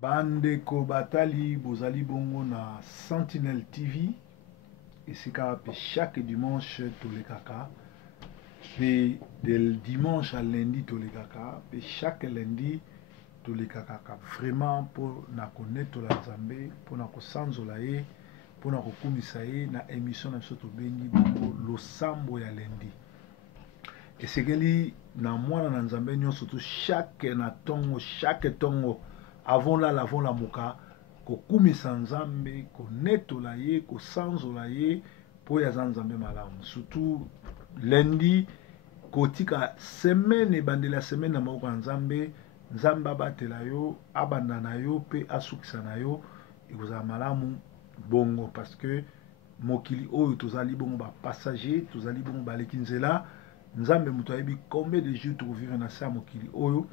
Bandeko Batali, Bozali Bongo na Sentinel TV. Et c'est chaque dimanche, tous les caca. Et de dimanche à lundi, tous les caca. Et chaque lundi, tous les caca. Vraiment, pour na connaître la Zambé, pour na kosanzolaye, pour na kokumisaye, na émission na soto bengi, bongo, lo sambo ya lundi. Et c'est que li, na moi na Nzambé, surtout chaque na tongo, chaque tongo, avant la moka, ko kumisa Nzambe, ko netola ye, ko sanzola ye, po ya Nzambe malamu. Surtout lundi, ko tika semaine bandela semaine na moko Nzambe, Nzamba batela yo, abanda na yo, pe asukisa na yo, ikoza malamu bongo parce que mokili oyo tozali bongo ba passager, tozali bongo ba lekinzela. Nzambe mutu ayebi combien de jours tokuvivre na sa mokili oyo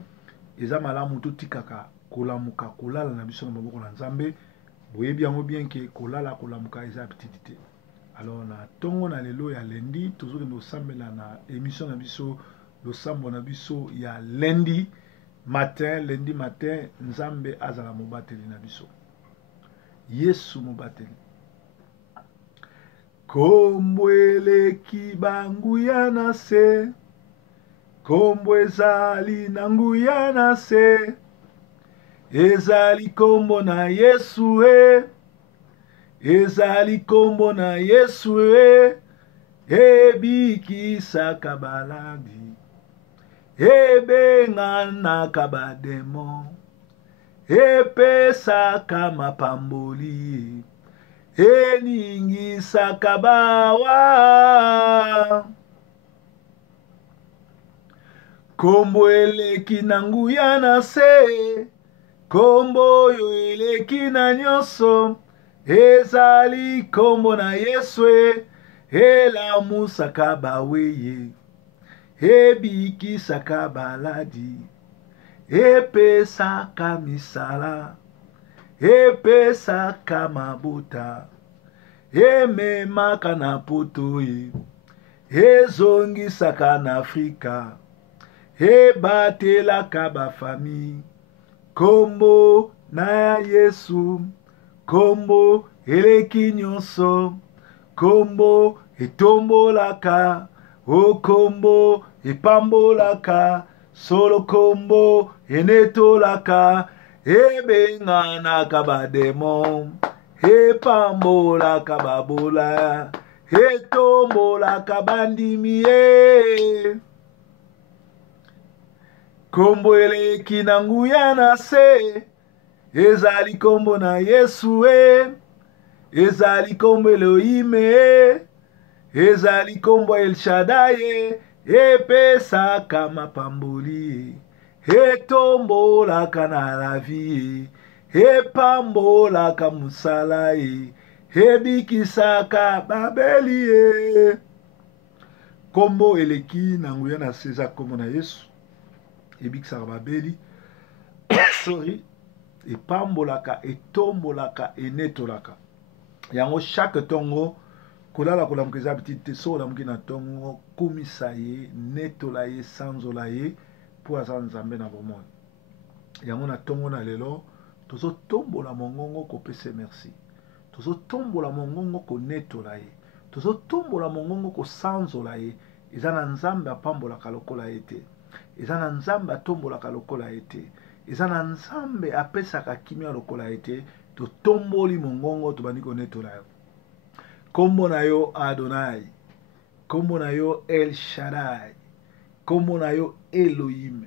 eza malamu totikaka kolamuka kolala na biso na maboko na Nzambe boyebi yango bien ke kolala kolamuka eza petite te. Alors na tongo na lelo ya lundi tozokende kosambela na émission na biso losambo na biso ya lundi matin Nzambe azala mobateli na biso Yesu mobateli kombo eleki banguya na se kombo ezali na nguya na se ezali kombo na Yesu ezali kombo na Yesu ebikisaka baladi ebenganaka bademo epesaka mapamboli eningisaka bawa kombo eleki na nguya na se kombo oyo eleki na nyonso ezali kombo na Yesu elamusaka baweye ebikisaka baladi epesaka misala epesaka mabuta ememaka na poto ezongisaka na Afrika ebatelaka bafami kombo na Yesu kombo eleki nyonso kombo etombolaka o kombo epambolaka solo kombo enetolaka ebenganaka bademo epambolaka babola etombolaka bandimi kombo eleki na nguya na se ezali kombo na Yesu ezali kombo Elohim ezali kombo El Shaddai epesaka mapamboli etombolaka na la vie epambolaka musala ebikisaka babeli kombo eleki na nguya na se eza kombo na Yesu ebikisaka babeli sorry epambolaka etombolaka enetolaka yango chaque tongo kolala kolamuka eza petite te so olamuki na tongo komisa ye netola ye sanzola ye po aza Nzambe na bomoi yango na tongo na lelo tozotombola mongongo kopesa merci tozotombola mongongo konetola ye tozotombola mongongo kosanzola ye eza na Nzambe apambolaka lokola ye te eza na Nzambe atombolaka lokola ye te eza na Nzambe apesaka kimia lokola ye te totomboli mongongo tobandi konetola yo kombo na yo Adonai kombo na yo El Shaddai kombo na yo Elohim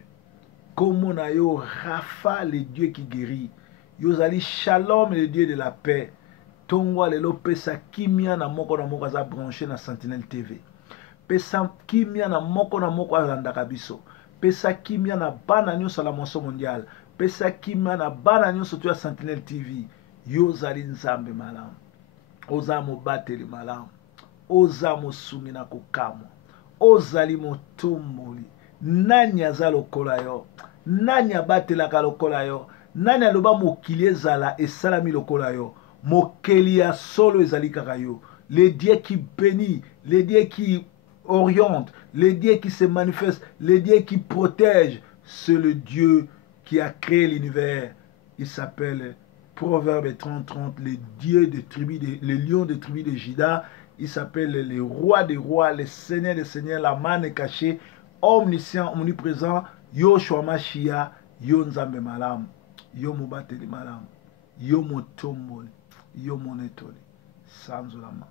kombo na yo Rapha le Dieu qui guérit yozali Shalom le Dieu de la paix tongwa lelo pesa kimia na moko aza branché na Sentinel TV pesa kimia na moko alandaka biso pesa kimia na bana nyonso la moisson mondiale pesa kimia na bana nyonso to ya Sentinel TV yozali Nzambe malamu oza mobateli malamu oza mosungi na kokamwa ozali motomboli nani aza lokola yo nani abatelaka lokola yo nani aloba mokili ezala esalami lokola yo mokeli ya solo ezali kaka yo le Dieu qui bénit le Dieu qui oriente, le Dieu qui se manifeste, le Dieu qui protège, c'est le Dieu qui a créé l'univers. il s'appelle Proverbe 30-30, les dieux des tribus, les lions des tribus de Juda. Il s'appelle les rois des rois, les seigneurs des seigneurs, la manne cachée, omniscient, omniprésent, Yo Shwamashia, Yo Nzambe Malam, Yo Mubateli Malam, Yo Motomboli, Yo Monetoli, Sanzolama.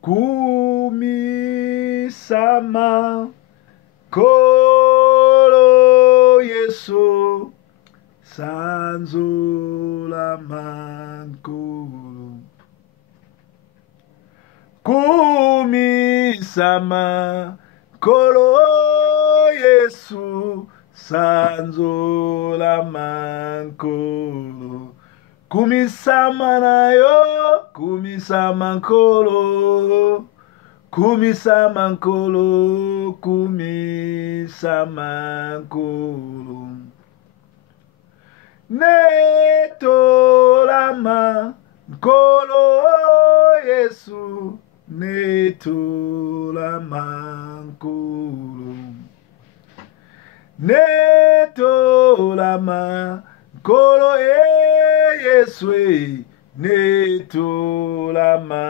Kumi Sama, Kolo Yesu, Sanzolama Kolo. Kumi Sama, Kolo Yesu, Sanzolama Kolo. Kumisama na yo, kumisama nkolo, kumisama nkolo, kumisama nkolo. Netolama nkolo Yesu, netolama nkolo. Netolama nkolo Yesu, netolama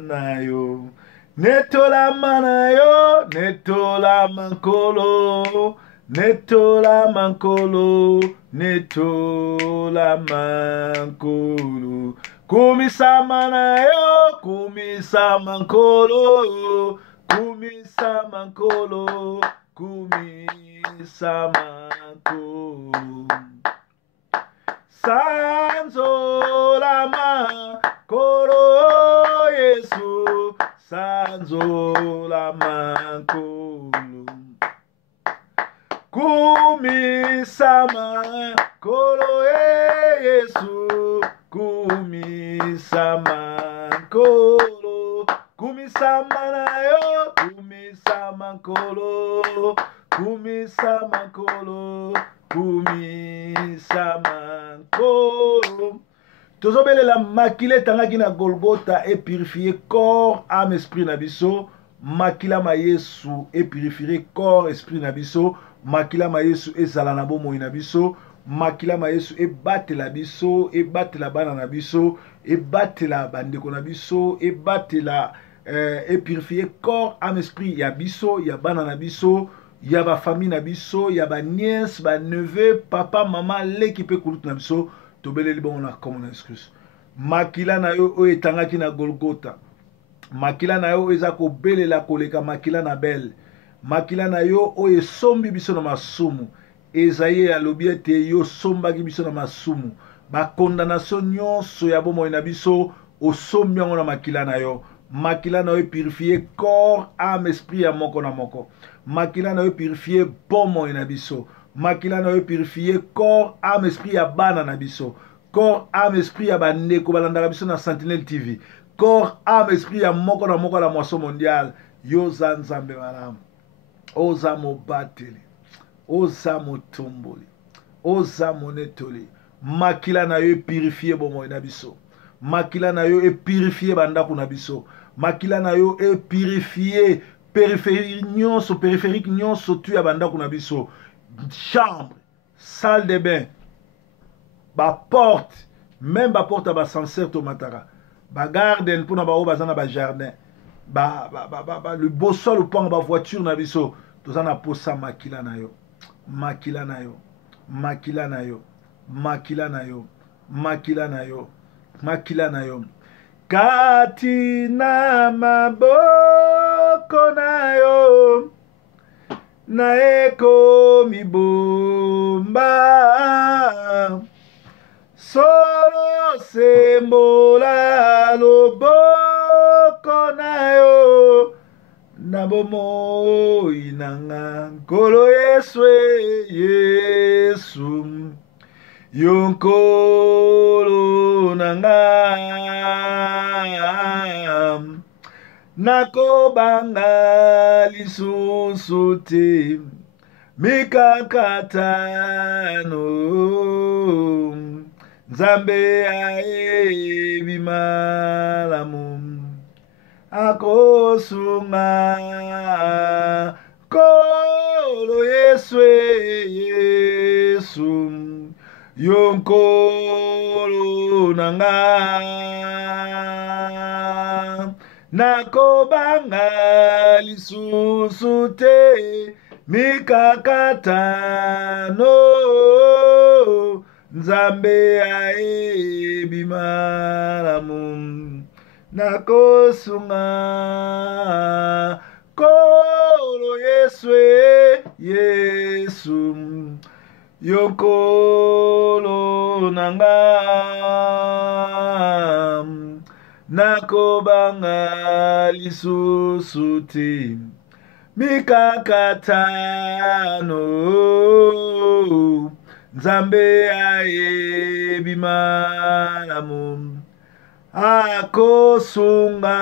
na yo, netolama na yo, netolama nkolo, netolama nkolo, netolama nkolo. Kumisama na yo, kumisama nkolo, kumisama nkolo, kumisama nkolo. Sanzolama kolo Yesu, sanzolama kolo. Kumisama kolo Yesu, kumisama kolo. Kumisama na yo, kumisama kolo, kumisama kolo, kumisama kolo. Tozobele la makile tangaki na Golgotha et purifier corps, âme, esprit na biso. Makila ma Yesu et purifier corps, esprit na biso. Makila ma Yesu ezala na bomoi na biso. Makila ma Yesu e batela biso, e batela bana na biso, e batela bandeko na biso, e batela et purifier corps, âme, esprit ya biso, ya bana na biso, ya ba famille na biso, ya ba nièce, ba neveu, papa, maman, l'équipe kulutu na biso. Tobeleli bon na comme na excuse. Makila na yo o etangaki na Golgotha. Makila na yo eza ko belela koleka makila na belle. Makila na yo o esombi biso na masumu. Ezaye alobi ete yo sombaki biso na masumu. Ba condamnation nyonso ya bomoi na biso osombi yango na makila na yo. Makila na yo purifier corps, âme, esprit ya moko na moko. Makila na yo purifier bomoi na biso. Makila na yo purifier corps, âme, esprit ya bana na biso. Corps, âme, esprit ya bandeko balandaka biso na Sentinelle TV. Corps, âme, esprit ya moko na moko la moisson mondiale. Yo za Nzambe malamu. Oza mobateli. Oza motomboli. Oza monetoli. Makila na yo purifier bomoi na biso. Makila na yo purifier bandako na biso. Makila na yo purifier périphérique nyonso tu ya bandako na biso. Chambre, salle de bain, ba porte, même ba porte ba ascenseur to matara, ba garden pour na ba bazana ba jardin, le beau sol ou pas ba voiture na biso, tozana posa makila na yo, makila na yo, makila na yo, makila na yo, makila na yo, makila na yo. Kati na maboko na yo na eko mibomba solo sembola loboko na yo na bomoi nanga nkolo Yesu Yesu yo nkolo nanga nakobanga lisusu te mikakatano Nzambe ayebi malamu akosunga kolo Yesu Yesu yonkolo nanga nakobanga lisusu te mikakatano nzambe ayebi malamu nakosunga kolo yesu yesu yonkolo nanga nakobanga lisusu te mikakatano nzambe ayebi malamu akosunga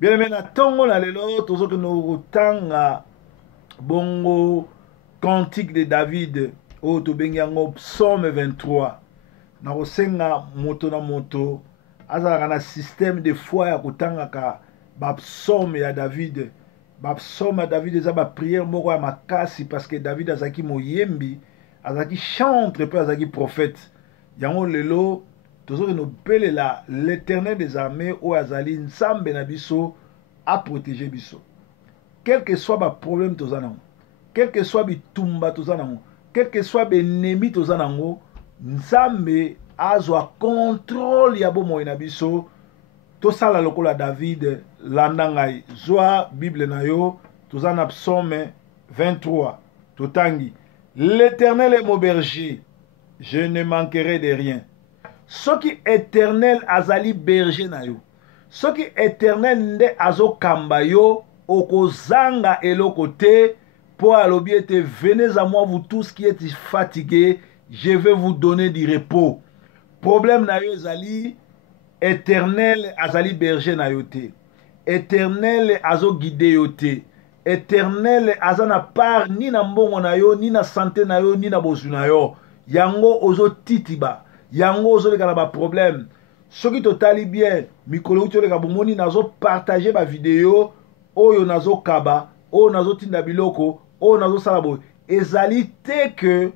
bien aimé na ntongo na lelo tozokende kotanga bongo cantique de David oyo tobengi yango psaume 23 na kosenga moto na moto azalaka na système de foi ya kotangaka bapsaume ya David. Bapsaume ya David eza bapriere moko ya makasi parce que David azalaki moyembi, azalaki chantre mpe azalaki prophète. Yango lelo tozokende kobelela l'éternel des armées oyo azali nzambe na biso aprotéger biso. Quel que soit ba problème toza nango, quel que soit bitumba toza nango, quel que soit benemi toza nango, nzambe azwa contrôle ya bomoi na biso. Tosala lokola David landa ngai zwa Bible na yo toza na psaume 23 totangi l'éternel est mon berger, je ne manquerai de rien. Soki éternel azali berger na yo, soki éternel nde azokamba yo okozanga eloko te po alobi ete venez à moi vous tous qui êtes fatigués, je vais vous donner du repos. Problème na yo ezali éternel azali berger na yo te, éternel azo guide yo te, éternel aza na part ni na mbongo na yo ni na santé na yo ni na bozwi na yo, yango ozo titiba, yango ozo leka na ba problème. Soki totali bien mikolo uti oleka bomoni nazo partager ba video oyo nazo kaba oyo nazo tinda biloko oyo nazo sala boye ezali te que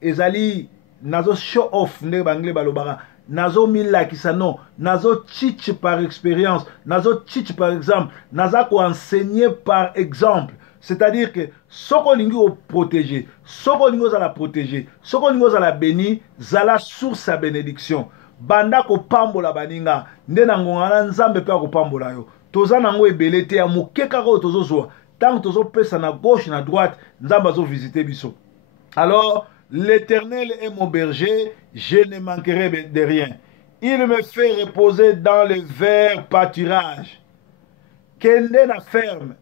ezali nazo show off nde bangle balobaka nazo milakisa non nazo teach par expérience, nazo teach par exemple, naza ko enseigner par exemple. C'est-à-dire que soko lingi o protéger, soko lingi ozala protéger, soko lingi ozala béni, zala source à bénédiction. Banda ko pambola baninga nde na ngonga na nzambe pe ko pambola yo. Toza nango ebele te ya mokeka ko tozozwa. Tant tozo pesa na gauche na droite, nzamba zo visiter biso. Alors l'éternel est mon berger, je ne manquerai de rien. Il me fait reposer dans le vert pâturage. Kende na ferme,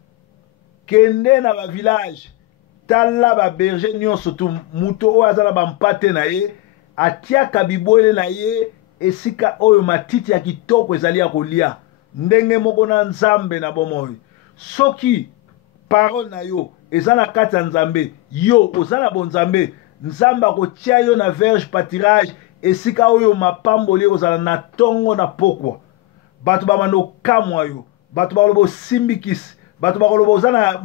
kende na ba village, tala ba berger nyonso tu muto o azala ba mpate na ye, atiaka biboele na ye, esika oyo matiti ya kitoko ezali ya kolia. Ndenge moko na nzambe na bomoi. Soki parole na yo ezala kati ya nzambe, yo ozala bon nzambe, nzambe akotia yo na verge pâturage esika oyo mapamboli kozala na tongo na pokwa. Bato bamano kamwa yo, bato bakoloba simbikisi, bato bakoloba ozana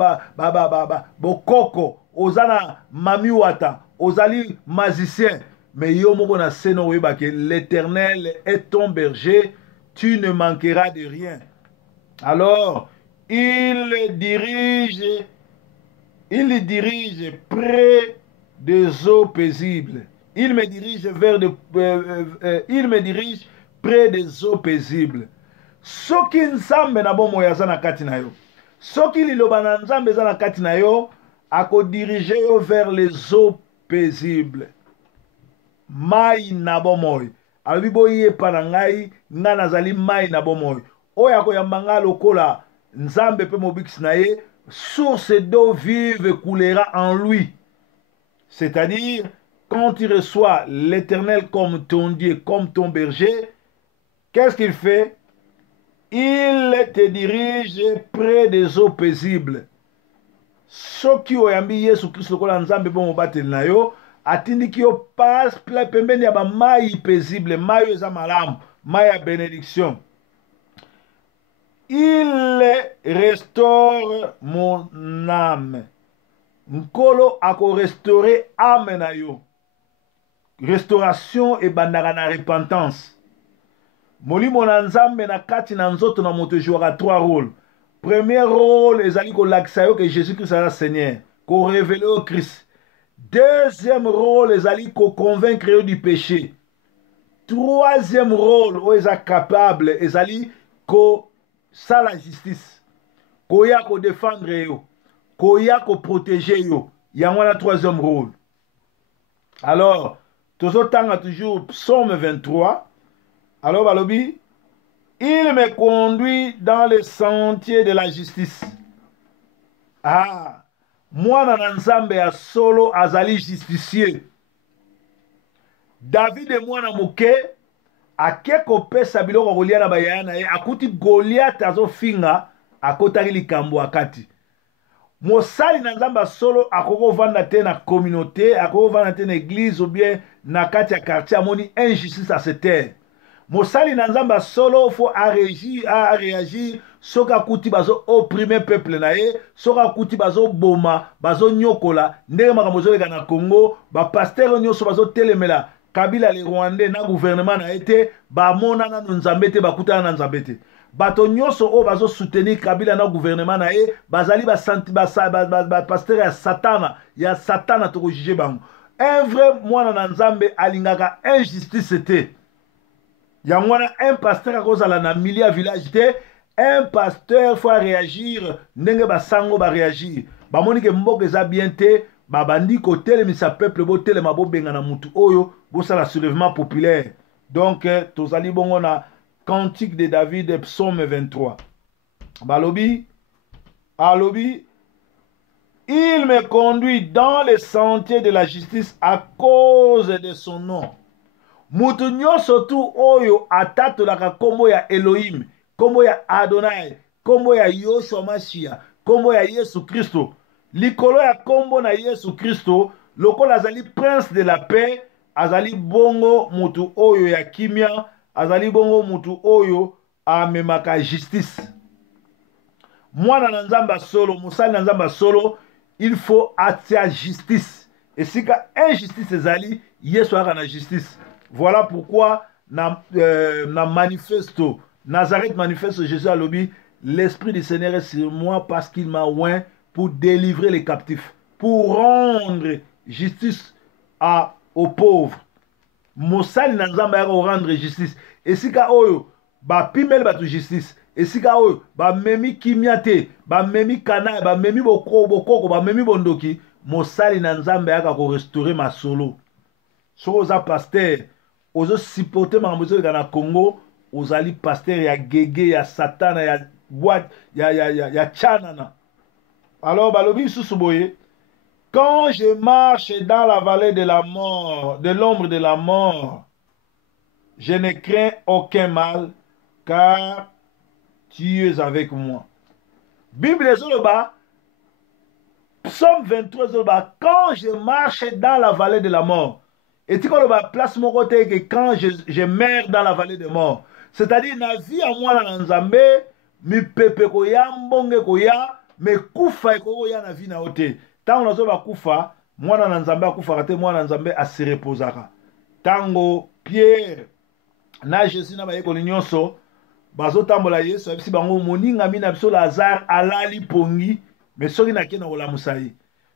bokoko, ozana mamiwata, ozali magicien, mais yo moko na seno oyeba ke l'éternel est ton berger, tu ne manqueras de rien. Alors il dirige près des eaux paisibles. Il me dirige près des eaux paisibles. Soki nzambe na bomo ya zana kati na yo, soki liloba na nzambe zana kati na yo, ako dirige yo vers les eaux paisibles. Mai na bomoy. Alobi boye pa na ngai nga nazali mai na bomoy. Oya ko yambanga lokola nzambe pe mobikisi na ye, source d'eau vive coulera en lui. C'est-à-dire, quand tu reçois l'Éternel comme ton Dieu, comme ton berger, qu'est-ce qu'il fait? Il te dirige près des eaux paisibles. Soki oyambi Yesu Kristo lokola nzambe po mobateli na yo, atindiki yo passe pembeni ya ba mai paisible, mai eza malamu, mai ya bénédiction. Il restaure mon âme. nkolo akorestaurer âme na yo. Restauration ebandaka na repentance. Molimo na nzambe na kati na nzoto na moto jouera 3 rôles. Premier rôle ezali kolakisa yo que Jésus-Christ aza Seigneur, ko révéler au Christ. Deuxième rôle ezali ko convaincre yo du péché. Troisième rôle o eza capable ezali ko sa la justice. Ko ya ko défendre yo, ko ya ko protéger yo. Yango na troisième rôle. Alors, tozotanga toujours Psaume 23. Alors, balobi, il me conduit dans les sentiers de la justice. Ah, mwana na nzambe ya solo azali justicier. David et mwana moke ake kopesa biloko kolia na bayaya na ye, akuti Goliath azofinga akotaki likambo akati. Mosali na nzambe solo akoko vanda te na communauté, akoko vanda te na église ou bien na kati ya quartier amoni injustice à cette terre. Mosali na nzamba solo faut réagir soka kuti bazo opprimer peuple na ye, soka kuti bazo boma, bazo nyokola, ndenge makambo ezoleka na Congo, ba pasteur nyonso bazo telemela Kabila le Rwandais na gouvernement na été ba mona na nzambe te bakutana na nzambe te. Bato nyonso o bazo soutenir Kabila na gouvernement na ye, bazali ba pasteur ya satana to ko juger bango. Un vrai mwana na nzambe alingaka injustice te. Yangwana un pasteur a cause na milieu village te, un pasteur faut réagir, ndenge basango ba réagir. Ba moni ke mboka eza bien te, ba bandi ko telemisa peuple bo telema bo benga na mutu oyo, bo sala soulèvement populaire. Donc tozali bongo na cantique de David psaume 23. Balobi alobi il me conduit dans les sentiers de la justice à cause de son nom. Mutu nyonso tu oyo atatolaka kombo ya Elohim, kombo ya Adonai, kombo ya Yoshua Mashiach, kombo ya Yesu Kristo. Likolo ya kombo na Yesu Kristo, lokola azali prince de la paix, azali bongo mutu oyo ya kimia, azali bongo mutu oyo amemaka justice. Mwana na nzamba solo, musali na nzamba solo, il faut atia justice. Et si ka injustice ezali, Yesu aka na justice. Voilà pourquoi na manifesto, Nazareth manifeste Jésus à l'obi, l'Esprit du Seigneur est sur moi parce qu'il m'a oint pour délivrer les captifs, pour rendre justice aux pauvres. Mosali na nzamba yako rendre justice. Et si ka oyo, ba pimel batu justice. Et si ka oyo, ba memi kimiate, ba memi kana, ba memi bokoko, ba memi bondoki, mosali na nzamba yaka ko restaurer ma solo. So oza pasteur, ozo supporter ma mbozo na Congo, ozali pasteur ya gege, ya satana, ya boîte, ya chanana. Alors balobi susuboye, quand je marche dans la vallée de la mort, de l'ombre de la mort, je ne crains aucun mal, car tu es avec moi. Bible zoloba, Psaume 23 zoloba, quand je marche dans la vallée de la mort. Et tu vois, place mon côté que quand je meurs dans la vallée de mort, c'est-à-dire na vie à moi na nzambe, mi pepe koya mbonge koya, me kufa koya na vie na ote. Tant on a ba kufa, moi na nzambe akufa kate moi na nzambe a se reposaka. Tango Pierre na Jésus na ba yeko nyonso, bazo tambola Yesu abisi bango moninga mina biso Lazare alali pongi, mais soki na kena ola musayi.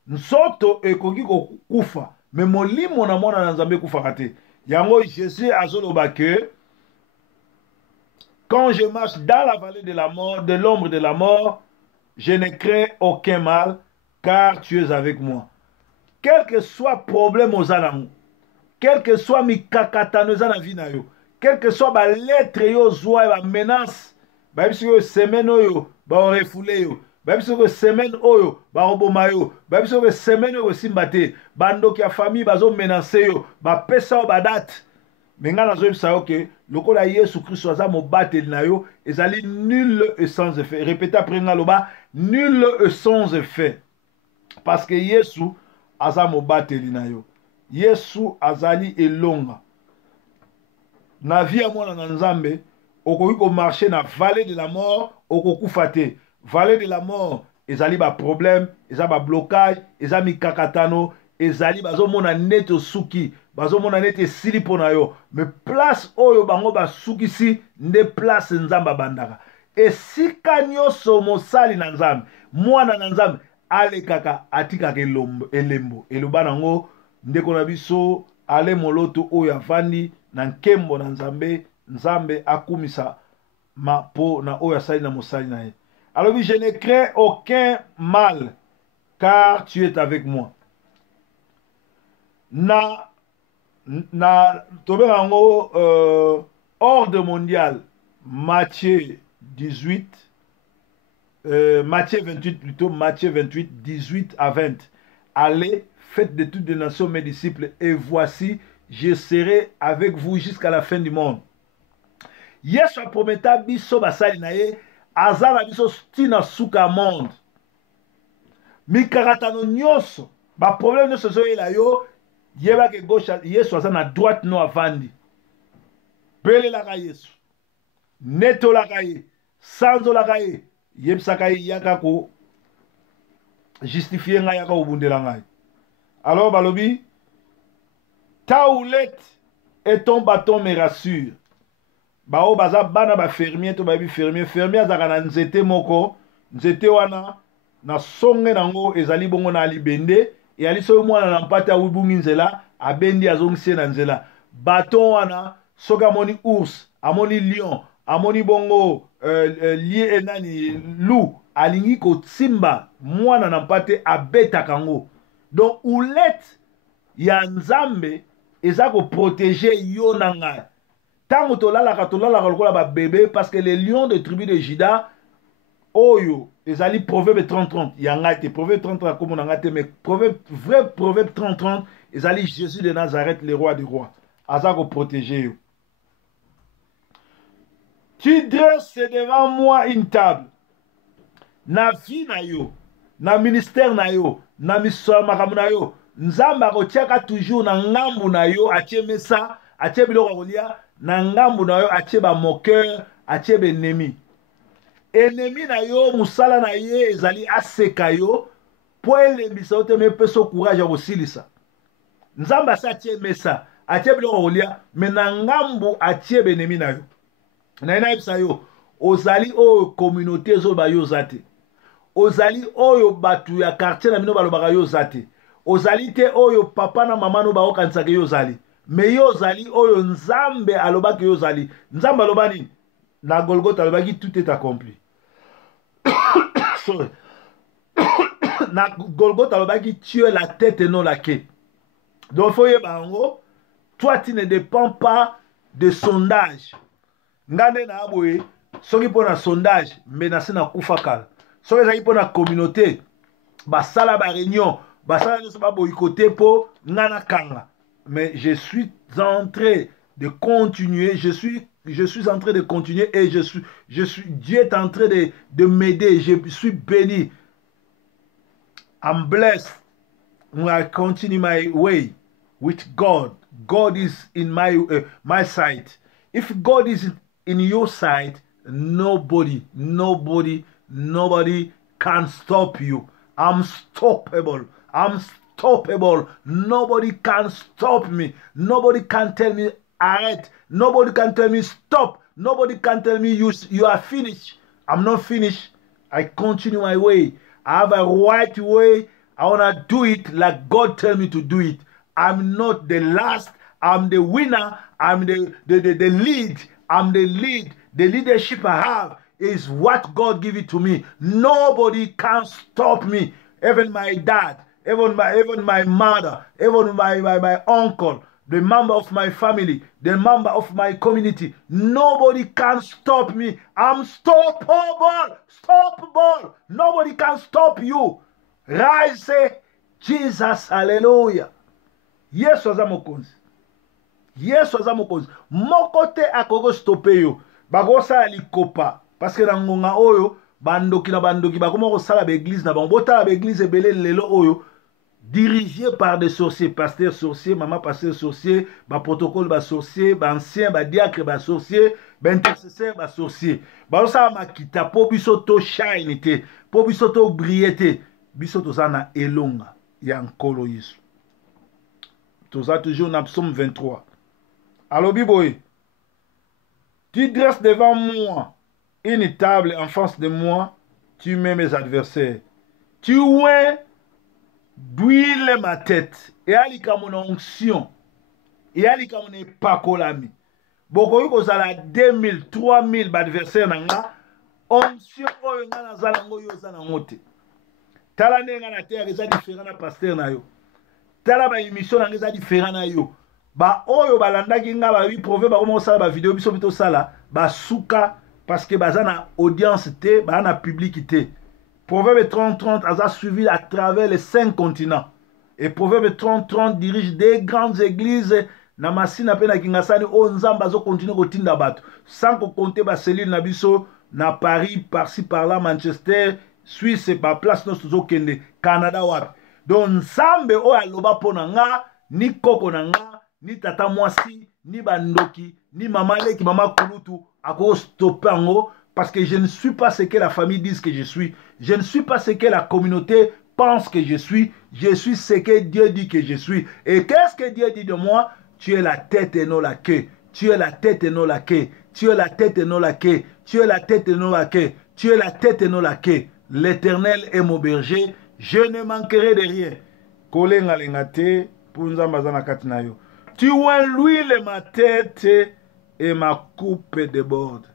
Nsoto ekoki ko kufa. Mais molimo na mwana na nzambe kufakate. Yango Jésus azoloba que quand je marche dans la vallée de la mort, de l'ombre de la mort, je ne crains aucun mal, car tu es avec moi. Quel que soit problème aux anamou, quel que soit mi kakatano na vie na yo, quel que soit ba lettre yo zoa ba menace, ba biso yo semaine yo, ba refoulé yo. Babiso ko semaine oyo ba roboma yo, babiso ko semaine oyo simbate, bando ki a famille bazo menacer yo, ba pesa o ba date. Menga na zo bisa yo ke lokola Yesu Kristo aza mo bateli na yo, ezali nul et sans effet. Répétez après nga loba, nul et sans effet. Parce que Yesu aza mo bateli na yo. Yesu azali elonga. Na vie a mwana na nzambe, okoki ko marcher na vallée de la mort, okokufa te. Vallée de la mort, ezali ba problème, eza ba blocage, eza mikakatano, ezali bazomona nete suki, bazomona nete sili pona yo, mais place oyo bango basukisi nde place nzamba bandaka. Esika nyonso mosali na nzambe, mwana na nzambe alekaka atikaka elembo, eloba nango ndeko na biso ale moloto oyo avandi na nkembo na nzambe, nzambe akumisa mapo na oyo asali na mosali na ye. Alors oui, je ne crains aucun mal, car tu es avec moi. Ordre mondial, Matthieu 18, Matthieu 28 plutôt, Matthieu 28, 18 à 20. Allez, faites de toutes les nations mes disciples, et voici, je serai avec vous jusqu'à la fin du monde. Yesu prometa biso basali na ye, azala biso stina suka monde. Mikaratano nyonso, ba problème nyonso zoyela yo, yeba ke gauche, Yesu aza na droite no avandi. Belelaka Yesu, netolaka ye, sanzolaka ye, yebisaka ye yaka ko justifier nga yaka obundela ngai. Alors balobi, ta houlette et ton bâton me rassure. Bao baza bana ba fermier to babi fermier azaka na nzete moko, nzete wana na songe nango ezali bongo na libende, e ali so mwana na mpata wibungi nzela, abendi azongise na nzela. Bâton wana soka amoni ours, amoni lion, amoni bongo lie enani loup, alingi ko tsimba mwana na mpate abeta kango. Donc houlette ya nzambe eza ko protéger yo na ngai. Tango tolalaka lokola ba bébé, parce que les lions de tribu de Juda oyo ezali proverbe 30-30 yanga te proverbe 30-30 comme on ngate, mais vrai proverbe 30-30 ezali Jésus de Nazareth, le roi des rois, aza ko protéger yo. Tu dresses devant moi une table, na vie na yo, na ministère na yo, na miswa makamu na yo, nzamba kotiaka toujours na ngambu na yo, atie mesa, atie biloko kolia, na ngambu na yo, atie ba moqueur, atie ba ennemi. Ennemi na yo, musala na ye, ezali aseka yo, po elembisa yo te me peso courage ya kosilisa. Nzamba sa atie mesa, atie biloko kolia, me na ngambu atie ba ennemi na yo. Na ina yebisa yo, ozali oyo communauté zo ba yo zate. Ozali oyo batu ya quartier na mino balobaka yo zate. Ozali te oyo papa na mama no baokanisaka yo zali. Me yo zali oyo nzambe alobaki yo zali. Nzambe alobani na Golgotha alobaki tout est accompli. Sorry. Na Golgotha alobaki tu es la tête et non la queue. Donc faut yeba ngo, toi tu ne dépends pas de sondage. Ngande na aboye soki pona sondage mais na sena kufa kala. Soki ezaki pona communauté basala ba réunion, basala nyonso ba boycotté po ngana kanga. Mais je suis en train de continuer, je suis en train de continuer et Dieu est en train de m'aider, je suis béni. I'm blessed. I continue my way with God. God is in my side. If God is in your side, nobody can stop you. I'm stoppable. Nobody can stop me. Nobody can tell me arrête. Nobody can tell me stop. Nobody can tell me you are finished. I'm not finished. I continue my way. I have a right way. I want to do it like God tell me to do it. I'm not the last. I'm the winner. I'm the lead. I'm the lead. The leadership I have is what God give it to me. Nobody can stop me. Even my dad, even my mother, even my uncle, the member of my family, the member of my community. Nobody can stop me. I'm stoppable. Stoppable. Nobody can stop you. Rise, say, Jesus, hallelujah. Yesu aza mokonzi. Yesu aza mokonzi. Mokote akoko stoppe yo. Bagosa likopa. Parce que na ngonga oyo, bandoki na bandoki, bakoma ko sala ba église na bango. Bota ba église ebele lelo oyo. dirigé par des sorciers, pasteur sorcier, maman pasteur sorcier, ba protocole ba sorcier, ba ancien, ba diacre ba sorcier, ba intercesseur ba sorcier. Ba ça makita po biso to shine te, po biso to briller te, biso to na elonga ya nkolo Yesu. Toza toujours dans Psaume 23. Alors Biboy, tu dresses devant moi une table en face de moi, tu mets mes adversaires. Tu oins d'huile ma tête. Et alika mon onction. Et alika mon epakolami. Boko yuko zala 2000, 3000 adversaires nanga. Onction oyo nga na zala ngo yo zala ngote. Tala nenga na terre eza différent na pasteur na yo. Tala ba émission nanga eza différent na yo. Ba oyo balandaki nga ba wi proverbe ba komo sala ba vidéo biso bito sala ba suka parce que baza na audience te, ba na publicité. Proverbe 30-30 a suivi à travers les 5 continents. Et Proverbe 30-30 dirige des grandes églises na masina pe na kingasani o nzamba zo continue kotinda bato. Sans compter ba cellule na biso na Paris, par-ci par-là, Manchester, Suisse, ba place nos zo kende, Canada wapi. Donc nzambe o aloba pona nga, ni koko na nga, ni tata mwasi, ni bandoki, ni mama leki, mama kulutu, ako stopper ngo. Parce que je ne suis pas ce que la famille dit que je suis. Je ne suis pas ce que la communauté pense que je suis. Je suis ce que Dieu dit que je suis. Et qu'est-ce que Dieu dit de moi? Tu es la tête et non la queue. Tu es la tête et non la queue. Tu es la tête et non la queue. Tu es la tête et non la queue. Tu es la tête et non la queue. L'Éternel est mon berger. Je ne manquerai de rien. Kolenga lengate, punza mazana katinayo. Tu oins l'huile ma tête et ma coupe déborde.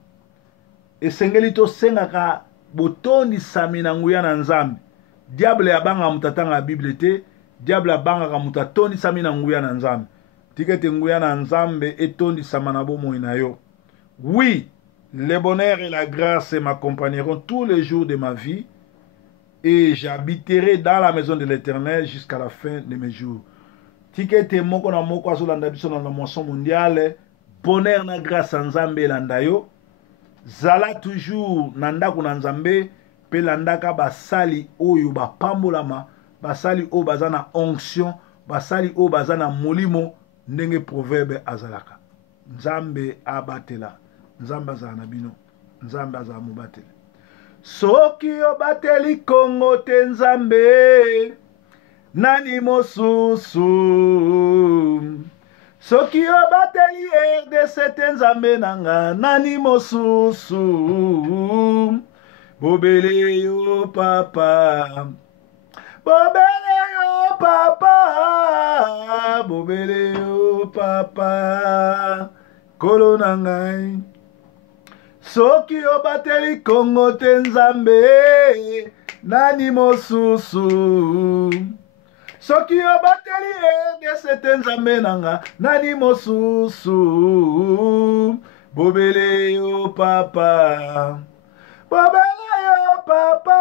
Esengeli to sengaka botondi samina nguya na nzambe. Diable abanga mutatanga Bible te, diable abanga mutatondi samina nguya na nzambe. Tikete nguya na nzambe etondi samana bomo inayo. Oui, le bonheur et la grâce m'accompagneront tous les jours de ma vie et j'habiterai dans la maison de l'Éternel jusqu'à la fin de mes jours. Tikete moko na moko azolanda biso na moisson mondiale, bonheur na grâce nzambe landayo. Zala toujours nandaku na nzambe pe landaka basali oyo bapambolama basali oyo bazana onction basali oyo bazana molimo ndenge proverbe azalaka. Nzambe abatela, nzambe azala na bino, nzambe azala mobatela. Soki obateli Kongo te nzambe nani mosusu. Soki obateli RDC te nzambe nanga nani mosusu. Bobele yo papa, bobele yo papa, bobele yo papa, kolo nangai. Soki obateli Kongo te nzambe nani mosusu. Soki obateli RDC te nzambe nanga nani mosusu. Bobele yo papa, bobele yo papa,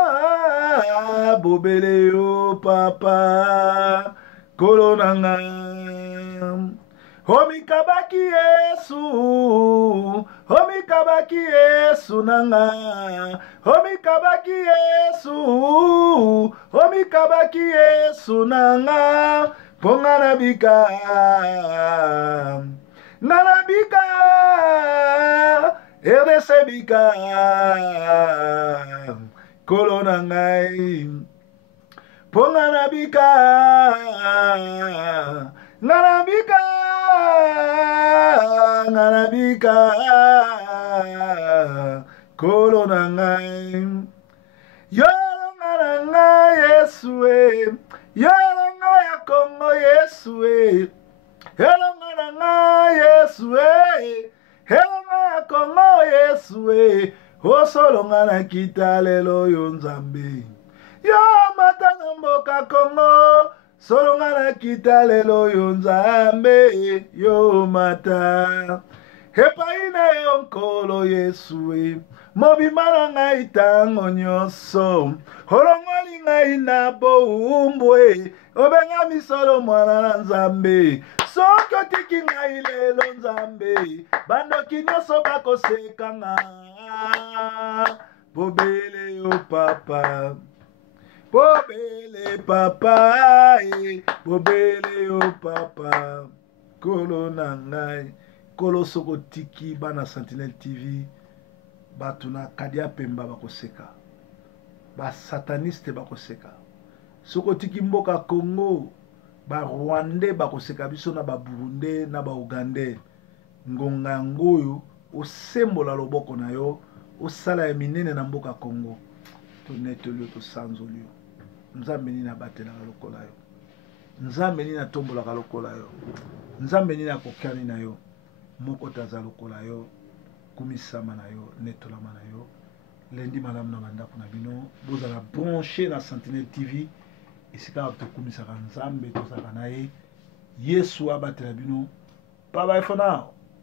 bobele yo papa, kolo nanga. Homikabaki Yesu, homikabaki Yesu nanga, homikabaki Yesu, homikabaki Yesu nanga, ponga nabika, nanabika, RDC bika, kolo nangai, ponga nabika, nanabika, nanabika, kolo nangai. Yolonga nanga Yesue, yolonga ya Kongo Yesue, yolonga nanga Yesue, yolonga ya Kongo Yesue, osolonga na kita lelo yo nzambe. Yo mata na mboka Kongo, solonga na kita lelo yo nzambe, yo mata. Hepaina yo nkolo Yesue, mobimana ngai tango nyonso, holongoli ngai na boumbwe, obenga misolo mwana na nzambe. Soki otiki ngai lelo nzambe, bandoki nyonso bakoseka nga. Bobele yo papa, Bobele papa, bobele o papa, kolo nangai, kolo soko tiki bana Sentinelle TV, batuna kadia pemba bakoseka, ba sataniste bakoseka, soko tiki mboka Congo, ba Rwandais bakoseka biso na ba Burundais na ba Ougandais, ngonga ngoyo, osembola loboko na yo, osala ya minene na mboka Congo, to netolio to sanzolio. Nzambe nini abatelaka lokola yo, nzambe nini atombolaka lokola yo, nzambe nini akokani na yo, moko taza lokola yo, kumisama na yo, netolama na yo. Lendi malamu na bandako na bino, bozala branché na Sentinelle TV, esika tokumisaka nzambe tozaka na ye, Yesu abatela bino. Bye bye for now.